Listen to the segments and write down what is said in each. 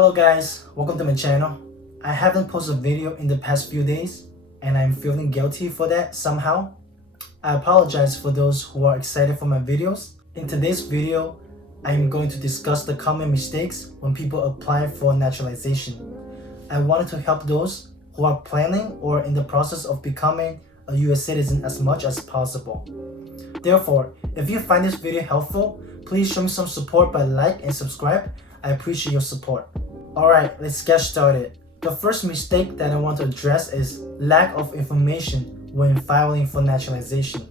Hello guys, welcome to my channel. I haven't posted a video in the past few days and I'm feeling guilty for that somehow. I apologize for those who are excited for my videos. In today's video, I am going to discuss the common mistakes when people apply for naturalization. I wanted to help those who are planning or in the process of becoming a US citizen as much as possible. Therefore, if you find this video helpful, please show me some support by like and subscribe. I appreciate your support. Alright, let's get started. The first mistake that I want to address is lack of information when filing for naturalization.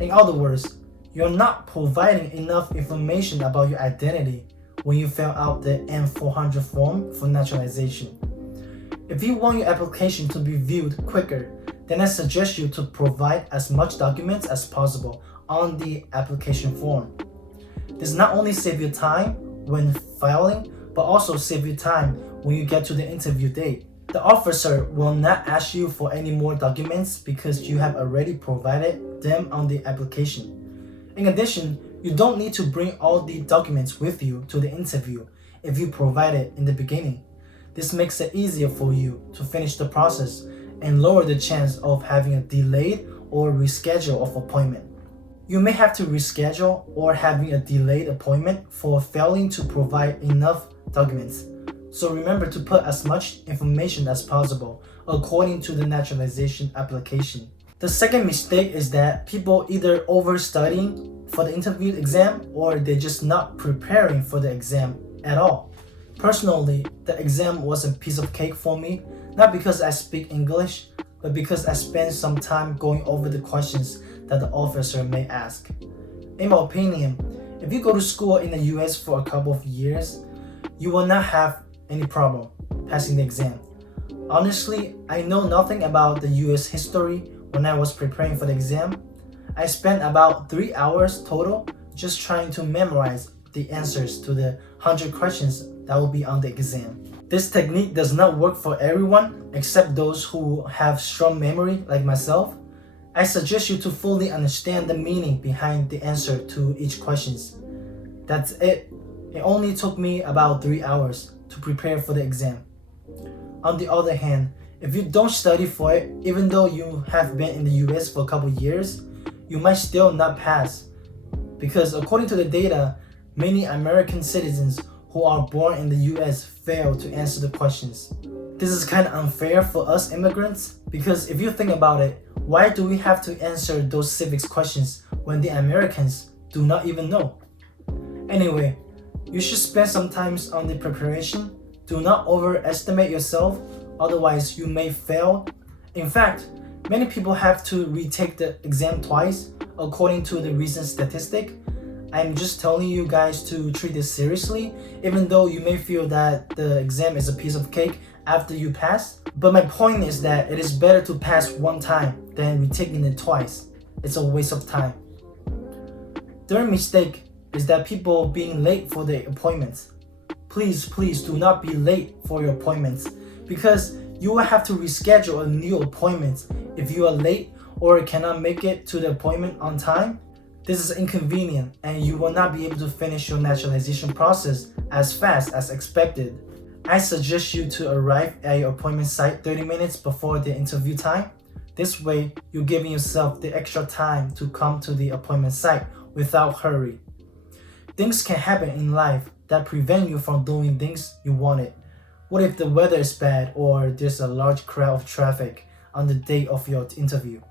In other words, you're not providing enough information about your identity when you fill out the M400 form for naturalization. If you want your application to be viewed quicker, then I suggest you to provide as much documents as possible on the application form. This not only saves you time when filing, but also save you time when you get to the interview date. The officer will not ask you for any more documents because you have already provided them on the application. In addition, you don't need to bring all the documents with you to the interview if you provide it in the beginning. This makes it easier for you to finish the process and lower the chance of having a delayed or reschedule of appointment. You may have to reschedule or having a delayed appointment for failing to provide enough documents. So remember to put as much information as possible according to the naturalization application. The second mistake is that people either overstudying for the interview exam or they're just not preparing for the exam at all. Personally, the exam was a piece of cake for me, not because I speak English, but because I spent some time going over the questions that the officer may ask. In my opinion, if you go to school in the US for a couple of years, you will not have any problem passing the exam. Honestly, I know nothing about the US history when I was preparing for the exam. I spent about 3 hours total just trying to memorize the answers to the 100 questions that will be on the exam. This technique does not work for everyone except those who have strong memory like myself. I suggest you to fully understand the meaning behind the answer to each question. That's it. It only took me about 3 hours to prepare for the exam. On the other hand, if you don't study for it, even though you have been in the US for a couple years, you might still not pass. Because according to the data, many American citizens who are born in the US fail to answer the questions. This is kind of unfair for us immigrants because if you think about it, why do we have to answer those civics questions when the Americans do not even know? Anyway, you should spend some time on the preparation. Do not overestimate yourself, otherwise you may fail. In fact, many people have to retake the exam twice according to the recent statistic. I'm just telling you guys to treat this seriously, even though you may feel that the exam is a piece of cake after you pass. But my point is that it is better to pass one time than retaking it twice. It's a waste of time. Third mistake is that people being late for their appointments. Please do not be late for your appointments because you will have to reschedule a new appointment if you are late or cannot make it to the appointment on time. This is inconvenient and you will not be able to finish your naturalization process as fast as expected. I suggest you to arrive at your appointment site 30 minutes before the interview time. This way, you're giving yourself the extra time to come to the appointment site without hurry. Things can happen in life that prevent you from doing things you wanted. What if the weather is bad or there's a large crowd of traffic on the day of your interview?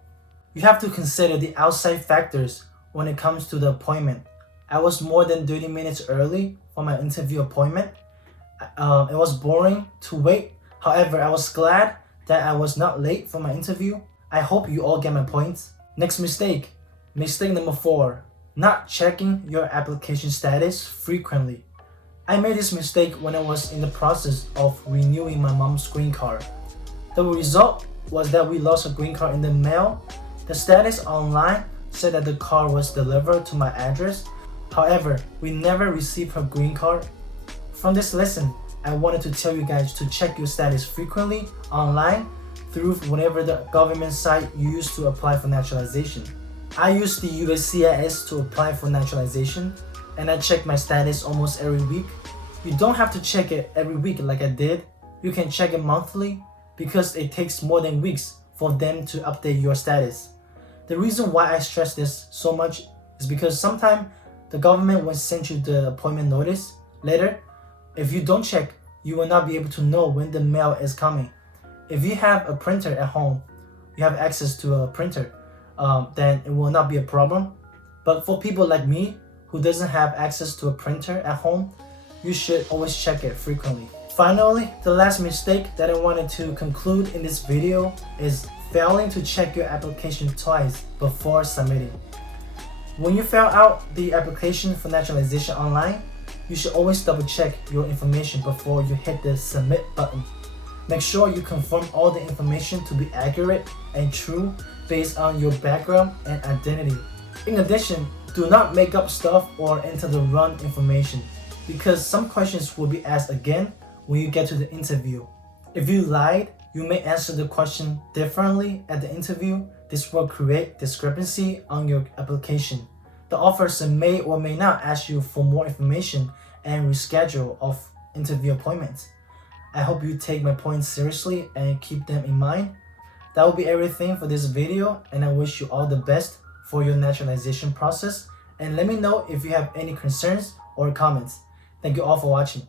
You have to consider the outside factors when it comes to the appointment. I was more than 30 minutes early for my interview appointment. It was boring to wait. However, I was glad that I was not late for my interview. I hope you all get my points. Next mistake. Mistake number 4. Not checking your application status frequently. I made this mistake when I was in the process of renewing my mom's green card. The result was that we lost a green card in the mail. The status online said that the card was delivered to my address. However, we never received her green card. From this lesson, I wanted to tell you guys to check your status frequently online through whatever the government site you use to apply for naturalization. I use the USCIS to apply for naturalization and I check my status almost every week. You don't have to check it every week like I did. You can check it monthly because it takes more than weeks for them to update your status. The reason why I stress this so much is because sometimes the government will send you the appointment notice later. If you don't check, you will not be able to know when the mail is coming. If you have a printer at home, you have access to a printer, then it will not be a problem. But for people like me who doesn't have access to a printer at home, you should always check it frequently. Finally, the last mistake that I wanted to conclude in this video is failing to check your application twice before submitting. When you fill out the application for naturalization online, you should always double check your information before you hit the submit button. Make sure you confirm all the information to be accurate and true based on your background and identity. In addition, do not make up stuff or enter the wrong information, because some questions will be asked again when you get to the interview. If you lied, you may answer the question differently at the interview. This will create discrepancy on your application. The officer may or may not ask you for more information and reschedule of interview appointments. I hope you take my points seriously and keep them in mind. That will be everything for this video, and I wish you all the best for your naturalization process, and let me know if you have any concerns or comments. Thank you all for watching.